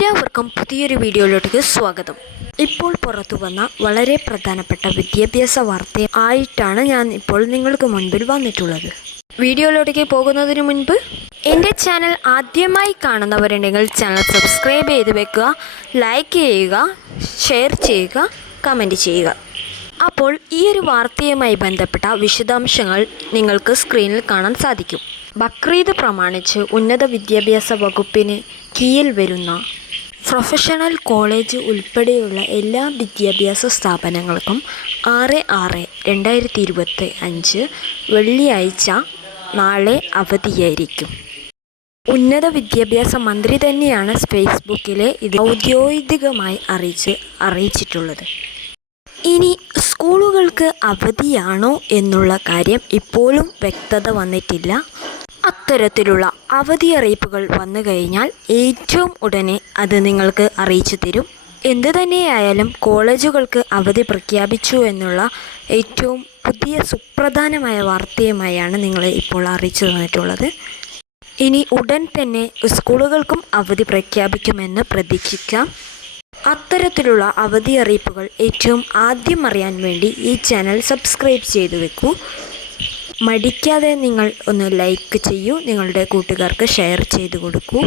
എല്ലാവർക്കും പുതിയൊരു വീഡിയോയിലോട്ടേക്ക് സ്വാഗതം. ഇപ്പോൾ പുറത്തു വന്ന വളരെ പ്രധാനപ്പെട്ട വിദ്യാഭ്യാസ വാർത്ത ആയിട്ടാണ് ഞാൻ ഇപ്പോൾ നിങ്ങൾക്ക് മുൻപിൽ വന്നിട്ടുള്ളത്. വീഡിയോയിലോട്ടേക്ക് പോകുന്നതിന് മുൻപ് എന്റെ ചാനൽ ആദ്യമായി കാണുന്നവരുണ്ടെങ്കിൽ ചാനൽ സബ്സ്ക്രൈബ് ചെയ്ത് വെക്കുക ലൈക്ക് ചെയ്യുക ഷെയർ ചെയ്യുക കമന്റ് ചെയ്യുക. അപ്പോൾ ഈ ഒരു വാർത്തയുമായി ബന്ധപ്പെട്ട വിശദാംശങ്ങൾ നിങ്ങൾക്ക് സ്ക്രീനിൽ കാണാൻ സാധിക്കും. ബക്രീദ് പ്രമാണിച്ച് ഉന്നത വിദ്യാഭ്യാസ വകുപ്പിന് കീഴിൽ വരുന്ന പ്രൊഫഷണൽ കോളേജ് ഉൾപ്പെടെയുള്ള എല്ലാ വിദ്യാഭ്യാസ സ്ഥാപനങ്ങൾക്കും ആറ് ആറ് രണ്ടായിരത്തി ഇരുപത്തി അഞ്ച് വെള്ളിയാഴ്ച നാളെ അവധിയായിരിക്കും. ഉന്നത വിദ്യാഭ്യാസ മന്ത്രി തന്നെയാണ് ഫേസ്ബുക്കിലെ ഇത് ഔദ്യോഗികമായി അറിയിച്ച് അറിയിച്ചിട്ടുള്ളത്. ഇനി സ്കൂളുകൾക്ക് അവധിയാണോ എന്നുള്ള കാര്യം ഇപ്പോഴും വ്യക്തത വന്നിട്ടില്ല. അത്തരത്തിലുള്ള അവധി അറിയിപ്പുകൾ വന്നു കഴിഞ്ഞാൽ ഏറ്റവും ഉടനെ അത് നിങ്ങൾക്ക് അറിയിച്ചു തരും. എന്ത് തന്നെയായാലും കോളേജുകൾക്ക് അവധി പ്രഖ്യാപിച്ചു എന്നുള്ള ഏറ്റവും പുതിയ സുപ്രധാനമായ വാർത്തയുമായാണ് നിങ്ങളെ ഇപ്പോൾ അറിയിച്ചു തന്നിട്ടുള്ളത്. ഇനി ഉടൻ തന്നെ സ്കൂളുകൾക്കും അവധി പ്രഖ്യാപിക്കുമെന്ന് പ്രതീക്ഷിക്കാം. അത്തരത്തിലുള്ള അവധി അറിയിപ്പുകൾ ഏറ്റവും ആദ്യം അറിയാൻ വേണ്ടി ഈ ചാനൽ സബ്സ്ക്രൈബ് ചെയ്തു വെക്കൂ. മടിക്കാതെ നിങ്ങൾ ഒന്ന് ലൈക്ക് ചെയ്യൂ. നിങ്ങളുടെ കൂട്ടുകാർക്ക് ഷെയർ ചെയ്തു കൊടുക്കൂ.